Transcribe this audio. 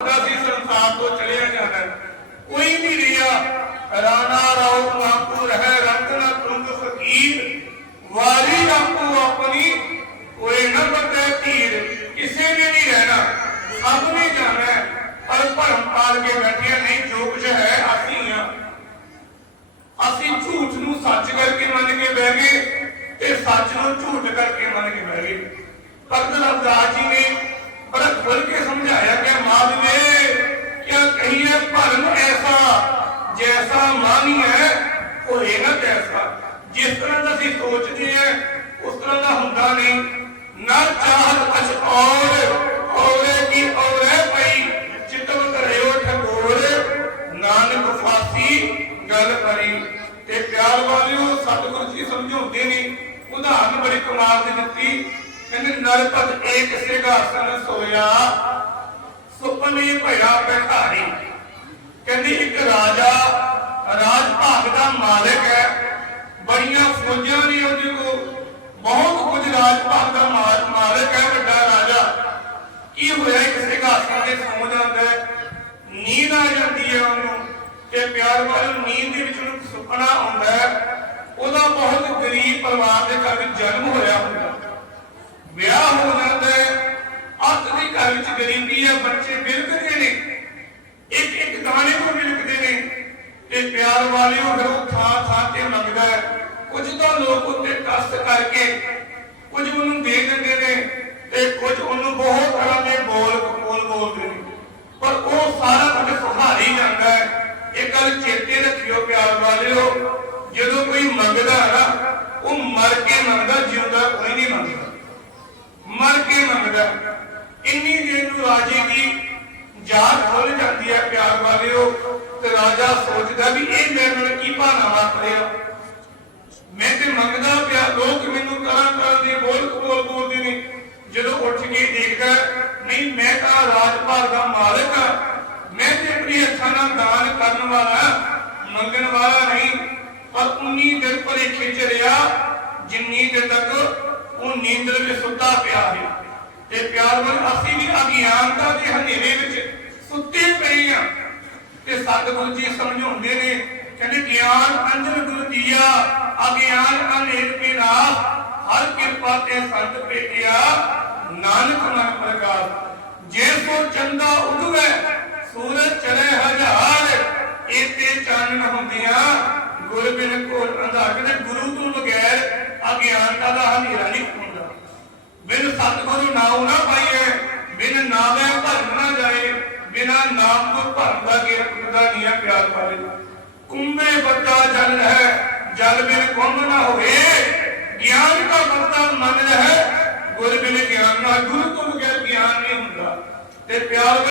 ਦਾ ਸੰਸਾਰ ਤੋਂ ਚਲਿਆ ਜਾਣਾ ਕੋਈ ਨਹੀਂ ਰਿਹਾ। ਰਾਣਾ ਰਾਉ ਕਾਪੂ ਰਹਿ ਰੰਗਨਾ ਤੁੰਗ ਫਕੀਰ। ਵਾਰੀ ਆਪੂ ਆਪਣੀ ਕੋਈ ਨਾ ਬਤੇ ਧੀਰ। ਕਿਸੇ ਨੇ ਨਹੀਂ ਰਹਿਣਾ। ਸਭ ਨੇ ਜਾਣਾ ਪਰ ਭਰਮ ਪਾਲ ਕੇ ਬੈਠੇ ਨਹੀਂ ਜੋ ਕੁਝ ਹੈ ਅਸੀਂ ਆ ਅਸੀਂ ਝੂਠ ਨੂੰ ਸੱਚ ਕਰਕੇ ਮੰਨ ਕੇ ਬਹਿ ਗਏ ਤੇ ਸੱਚ ਨੂੰ ਝੂਠ ਕਰਕੇ ਮੰਨ ਕੇ ਬਹਿ ਗਏ। ਭਗਤ ਰਵਦਾਸ ਜੀ ਨੇ ਬੜਾ ਖੁੱਲ ਕੇ ਸਮਝਾਇਆ ਕਿ ਮਾਧਵੇ ਕਿਆ ਕਹੀਏ ਭਰਮ ਐਸਾ ਜੈਸਾ ਮਾਨੀਏ ਹੋਏ ਨਾ ਤੈਸਾ ਜਿਸ ਤਰ੍ਹਾਂ ਦਾ ਅਸੀਂ ਸੋਚਦੇ ਹਾਂ, ਉਸ ਤਰ੍ਹਾਂ ਦਾ ਹੁੰਦਾ ਨਹੀਂ। ਨਾ ਚਾਹਤ ਅਛ ਔਰ, ਔਰੇ ਕੀ ਔਰੇ ਪਈ ਚਿਤਵ ਕਰਿਓ ਠਗੋਰ ਨਾਨਕ ਫਾਸੀ ਗੱਲ ਕਰੀ। ਤੇ ਪਿਆਰ ਵਾਲਿਓ, ਸਤਿਗੁਰੂ ਜੀ ਸਮਝਾਉਂਦੇ ਨੇ, ਉਦਾਹਰਨ ਬੜੀ ਕਮਾਲ ਦੀ ਦਿੱਤੀ। ਕਹਿੰਦੇ ਨਰਪਤ ਏਕ ਸਿੰਘਾਸਨ ਸੋਇਆ, ਸੁਪਨੇ ਭਇਆ ਬਿਹਾਰੀ ਕਹਿੰਦੀ, ਇੱਕ ਰਾਜਾ, ਰਾਜ ਭਾਗ ਦਾ ਮਾਲਕ ਹੈ। ਬੜੀਆਂ ਫੌਜਾਂ ਨੇ ਉਹਦੇ ਕੋਲ। ਬਹੁਤ ਕੁਝ ਰਾਜ ਭਾਗ ਦਾ ਮਾਲ- ਮਾਲਕ ਹੈ, ਵੱਡਾ ਰਾਜਾ। ਕੀ ਹੋਇਆ ਇੱਕ ਸਿੰਘਾਸਨ ਤੇ ਸੌਂ ਜਾਂਦਾ ਨੀਂਦ ਆ ਜਾਂਦੀ ਹੈ ਉਹਨੂੰ ਤੇ ਪਿਆਰ ਵਾਲੀ ਨੀਂਦ ਦੇ ਵਿੱਚ ਉਹਨੂੰ ਸੁਪਨਾ ਆਉਂਦਾ ਉਹਦਾ ਬਹੁਤ ਗਰੀਬ ਪਰਿਵਾਰ ਦੇ ਘਰ ਵਿੱਚ ਜਨਮ ਹੋਇਆ ਹੁੰਦਾ ਵਿਆਹ ਹੋ ਜਾਂਦਾ ਹੈ। ਅੱਤ ਦੇ ਘਰ ਵਿੱਚ ਗਰੀਬੀ ਹੈ, ਬੱਚੇ ਬਿਲਕਦੇ ਨੇ। ਇੱਕ ਇੱਕ ਦਾਣੇ ਨੂੰ ਬਿਲਕਦੇ ਨੇ। ਤੇ ਪਿਆਰ ਵਾਲਿਓ ਫਿਰ ਉਹ ਥਾਂ ਥਾਂ ਤੇ ਮੰਗਦਾ ਹੈ। ਕੁਝ ਤਾਂ ਲੋਕ ਉੱਤੇ ਕਸ਼ਟ ਕਰਕੇ ਕੁਝ ਉਹਨੂੰ ਦੇ ਦਿੰਦੇ ਨੇ ਤੇ ਕੁਝ ਉਹਨੂੰ ਬਹੁਤ ਤਰ੍ਹਾਂ ਦੇ ਬੋਲ ਬੋਲ ਬੋਲਦੇ ਨੇ। ਪਰ ਉਹ ਸਾਰਾ ਕੁਝ ਸਹਾਰੀ ਜਾਂਦਾ ਹੈ। ਇਹ ਗੱਲ ਚੇਤੇ ਰੱਖਿਓ ਪਿਆਰ ਵਾਲਿਓ, ਜਦੋਂ ਕੋਈ ਮੰਗਦਾ ਹੈ ਨਾ, ਉਹ ਮਰ ਕੇ ਮੰਗਦਾ, ਜਿਉਂਦਾ ਕੋਈ ਨਹੀਂ ਮੰਗਦਾ। ਮਰ ਕੇ ਮੰਗਦਾ। ਇੰਨੀ ਦੇਰ ਨੂੰ ਰਾਜੇ ਦੀ ਜਾਨ ਖੁੱਲ ਜਾਂਦੀ ਹੈ ਪਿਆਰ ਵਾਲਿਓ ਤੇ ਰਾਜਾ ਸੋਚਦਾ ਵੀ ਇਹ ਮੇਰੇ ਨਾਲ ਕੀ ਬਹਾਨਾ ਵਾਪਰਿਆ ਮੈਂ ਤੇ ਮੰਗਦਾ ਪਿਆ ਲੋਕ ਮੈਨੂੰ ਤਰ੍ਹਾਂ ਤਰ੍ਹਾਂ ਦੇ ਬੋਲ ਕਬੋਲ ਬੋਲਦੇ ਨੇ ਜਦੋਂ ਉੱਠ ਕੇ ਨਹੀਂ, ਮੈਂ ਤਾਂ ਰਾਜਪਾਲ ਦਾ ਮਾਲਕ ਮੈਂ ਤੇ ਆਪਣੀ ਅੱਖਾਂ ਨਾਲ ਦਾਨ ਕਰਨ ਵਾਲਾ ਮੰਗਣ ਵਾਲਾ ਨਹੀਂ। ਪਰ ਉਨੀ ਦਿਨ ਭਲੇਖੇ ਚ ਰਿਹਾ ਜਿੰਨੀ ਦਿਨ ਤੱਕ ਉਹ ਨੀਂਦਰ ਵਿੱਚ ਸੁੱਤਾ ਪਿਆ ਹੈ ਤੇ ਪਿਆਰ ਵੱਲ ਅਸੀਂ ਵੀ ਅਗਿਆਨਤਾ ਦੇ ਹਨੇਰੇ ਵਿੱਚ ਸੁੱਤੇ ਪਏ ਹਾਂ। ਤੇ ਸਤਿਗੁਰੂ ਜੀ ਸਮਝਾਉਂਦੇ ਨੇ, ਕਹਿੰਦੇ, ਗਿਆਨ ਅੰਜਨ ਗੁਰ ਦੀਆ, ਅਗਿਆਨ ਅਨੇਕ ਕੇ ਹਰ ਕਿਰਪਾ ਤੇ ਸੰਤ ਭੇਟਿਆ ਨਾਨਕ ਮਨ ਪ੍ਰਗਾਸ ਜੇ ਸੋ ਚੰਦਾ ਉਗਵੇ, ਸੂਰਜ ਚਲੇ ਹਜ਼ਾਰ। ਏਤੇ ਚਾਨਣ ਹੁੰਦੀਆਂ ਗੁਰ ਬਿਨ ਕੋਲ ਅੰਧਾਰ। ਕਹਿੰਦੇ ਗੁਰੂ ਤੋਂ ਬਗੈਰ ਅਗਿਆਨਤਾ ਦਾ ਹਨੇਰਾ ਨਹੀਂ ਹੁੰਦਾ। ਬਿਨ ਸਤਿਗੁਰੂ ਨਾਉ ਨਾ ਪਾਈਏ, ਬਿਨ ਨਾਮੇ ਭਰਮ ਨਾ ਜਾਏ, ਬਿਨਾ ਨਾਮ ਤੋਂ ਭਰਮ ਦਾ ਕੇ ਦਾ ਨੀਆ ਪਿਆਰ ਪਾਵੇ ਕੁੰਭੇ ਵੱਡਾ ਜਲ ਹੈ, ਜਲ ਬਿਨ ਕੁੰਭ ਨਾ ਹੋਵੇ। ਗਿਆਨ ਮਨ ਗੁਰੂ ਤੋਂ ਬਗੈਰ ਗਿਆਨ ਨਹੀਂ ਹੁੰਦਾ। ਤੇ ਪਿਆਰ